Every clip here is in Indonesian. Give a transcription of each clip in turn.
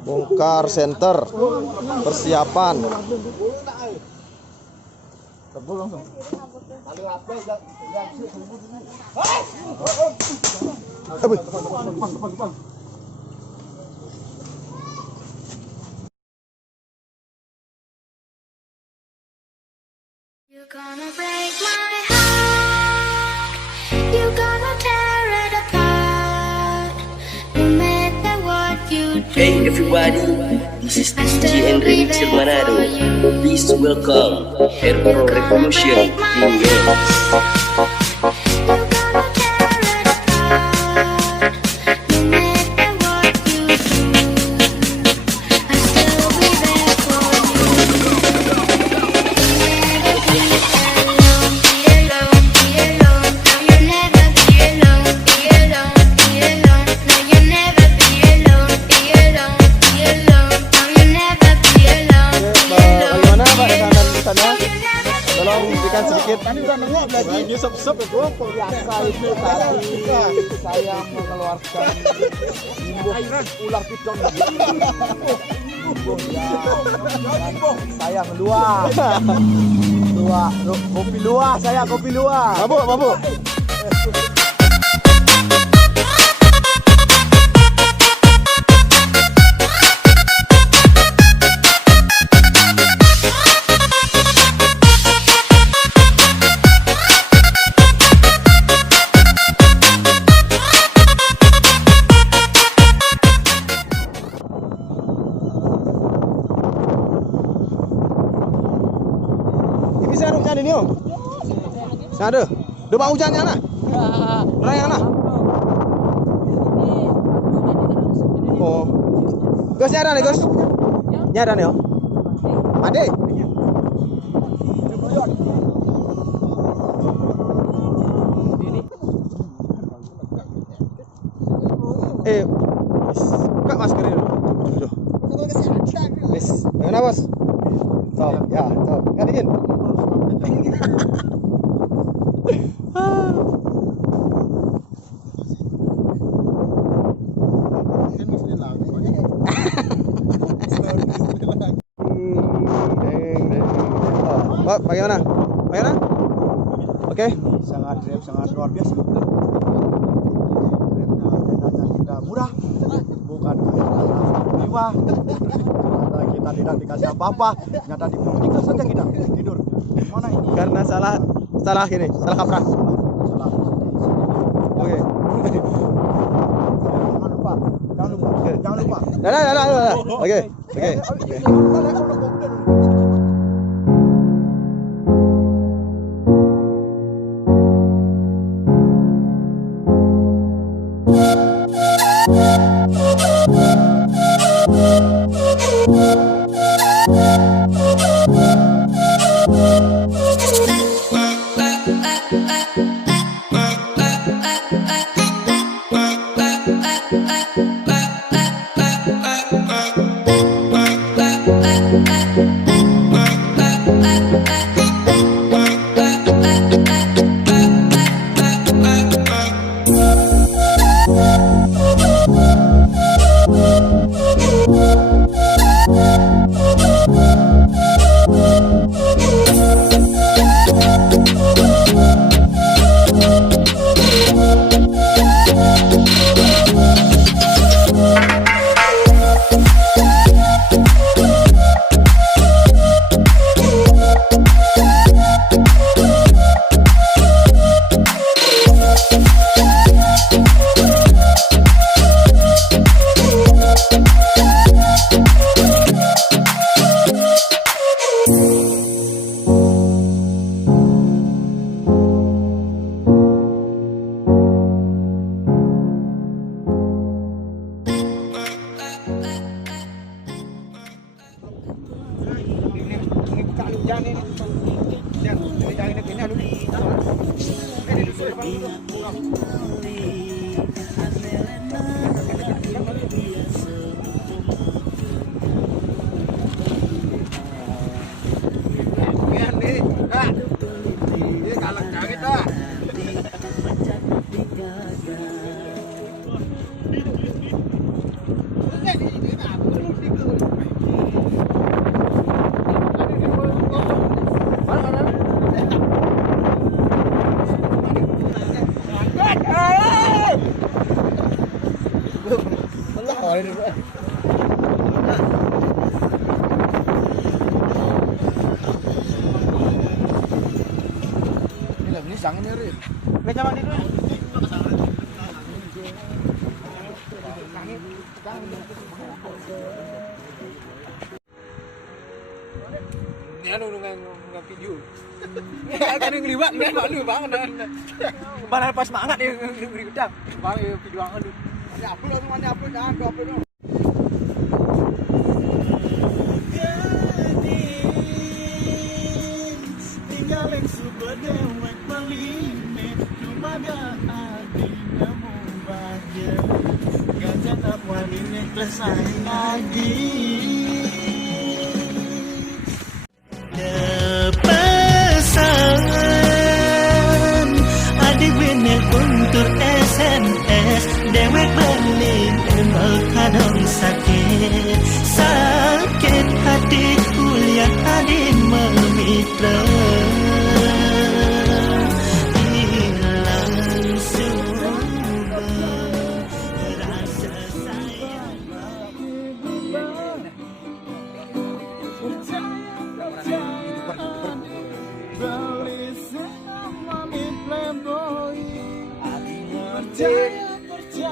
Bongkar senter. Persiapan. You're gonna break my heart. You're gonna tear it apart. No matter what you do. Hey everybody, this is DJ and Remix Manado. Please welcome Terror Revolution Tolong berikan sedikit. Tadi udah nengok lagi nyesep-sep itu biasa itu tadi saya mengeluarkan ular piton. Sayang kopi luar saya kopi luar. Mabuk. Bisa hujan ini om? Ada. Depan hujannya nah. Orang yang nah. Oh. Gus nyara nih Gus. Nyara nih om. Ade. Buka maskernya dulu. Wis, bagaimana bos? Stop, ya, stop. Nggak dingin. Bagaimana? Oke. Sangat luar biasa. Remnya kita murah, bukan mewah. Kita tidak dikasih apa-apa, nyata diperhatikan saja kita tidur. Mana ini? Karena salah kaprah. Salah. Oke. Jangan lupa. Dah. Oke. Ini jangan ini. Meja mandi dulu. Ini anu nggak video. Kan yang liwat kan malu banget. Mana pas semangat nih beri gedang. Bang video angan lu. Ini upload jangan upload. Tinggalin subur dewek paline Lumaga adi namu bahagia Gajah tak wanine selesai lagi Kepesan adik bine untuk SMS Dewek belin embal kadang sakit Sakit hati kuliah adik memitra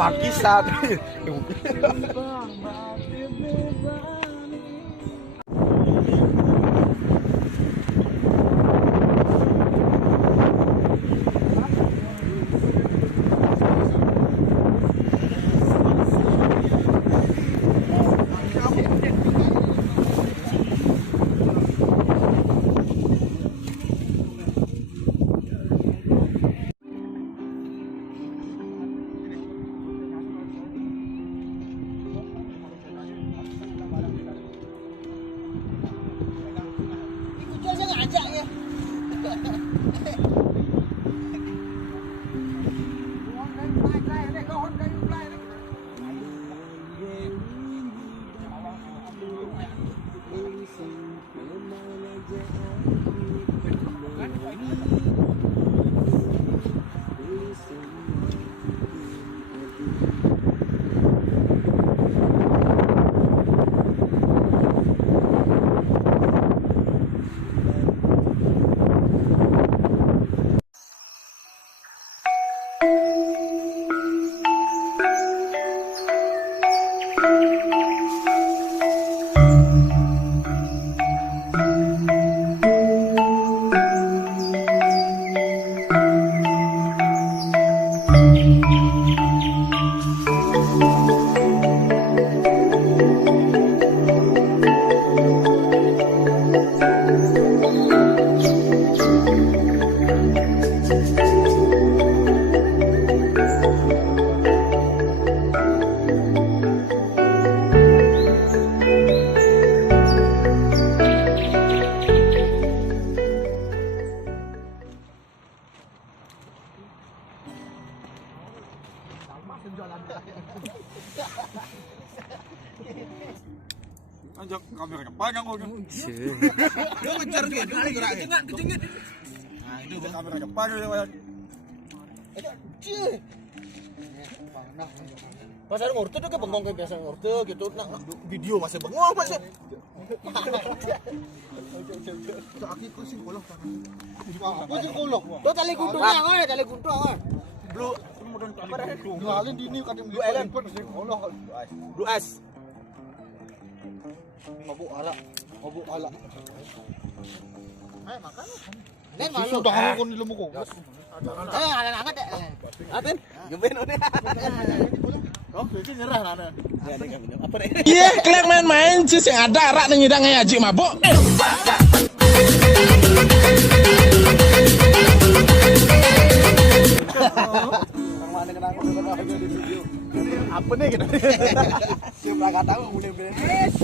Pagi saat Anjak kameranya panjang kok. Lu ngejar dia dulu geraknya. Ketingin. Nah, itu kameranya panjang ya. Pas ada ngurtu tuh ke bengong kayak biasa ngurtu gitu. Nah, video masih bengong masih. Aki kucing kolok. Apa sih kolok? Tuh tali guntingnya ngoy, tali gunting ngoy. Blue kemudian tali gunting. Ngalin di ini kadang Blue Island kolok. Blue Ice. Mabuk ala. Ayo makan. Nen malu. Sudah aku di lemuk kok. Ada angkat deh. Aten, gemen udah. Kok bikin nyerah nana. Apa deh? Iya, klek main-main sih yang ada arak nyidang ngaji mabuk. Apa nih kita? Saya berangkat tahu mulai beres.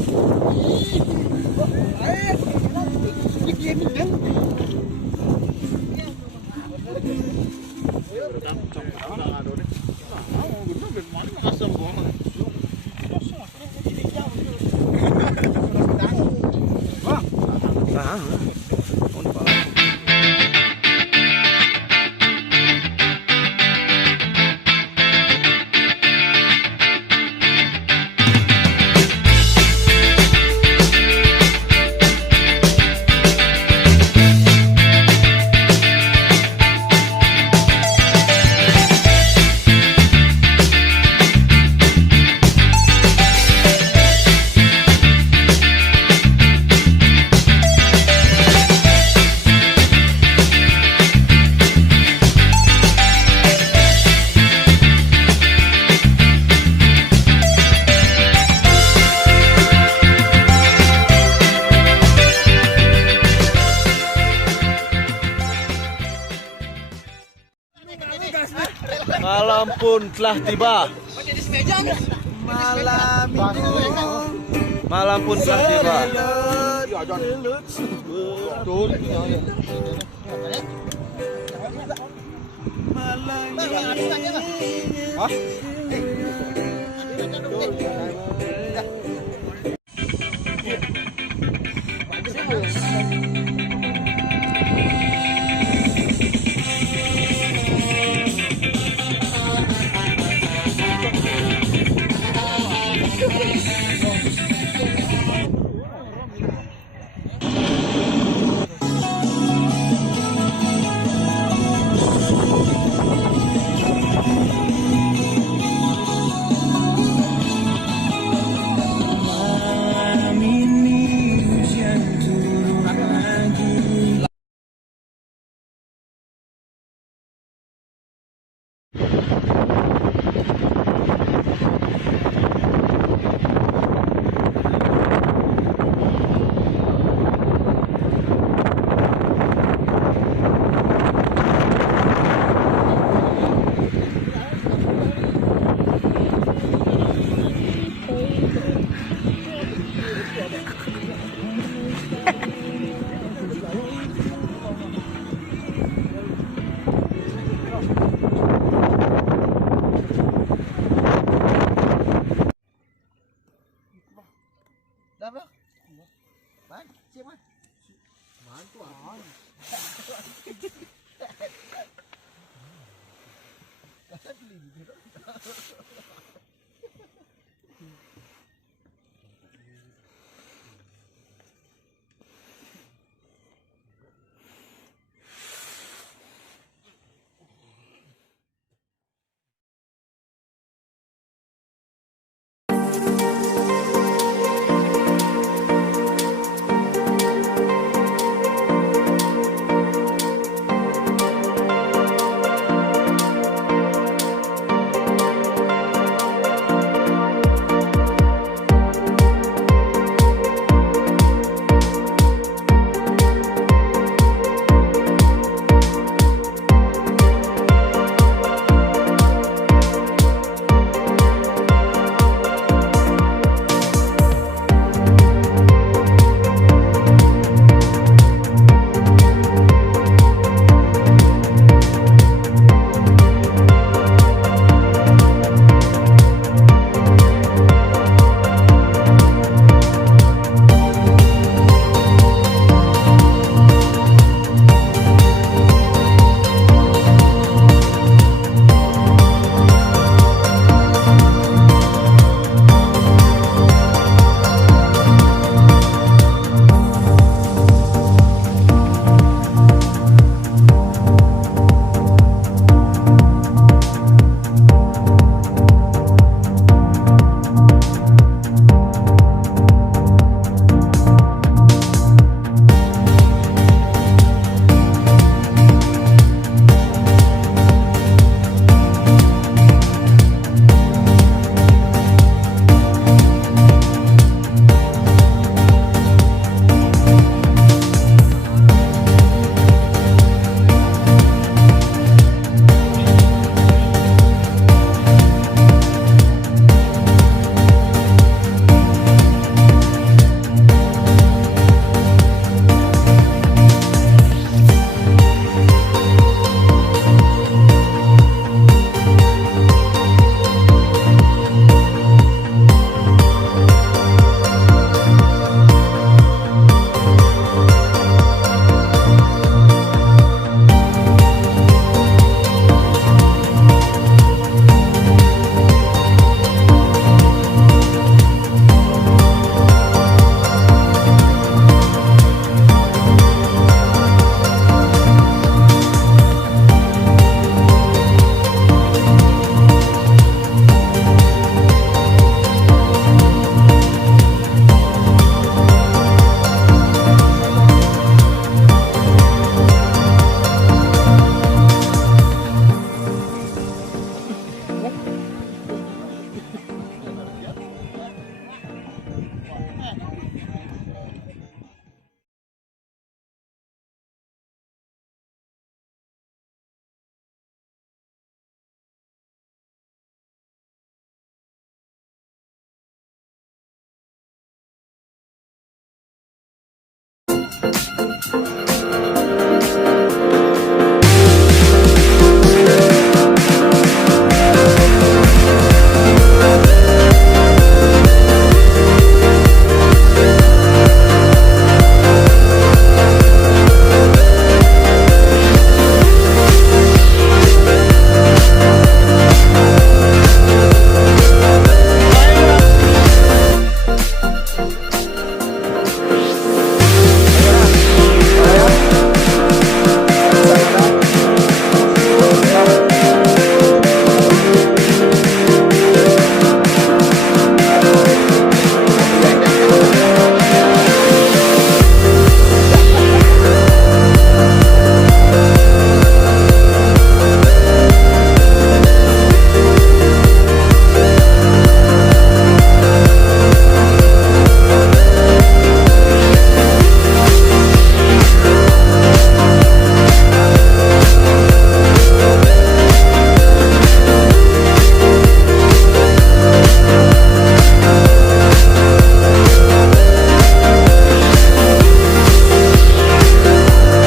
Malam pun telah tiba. Malam pun telah tiba. Hah?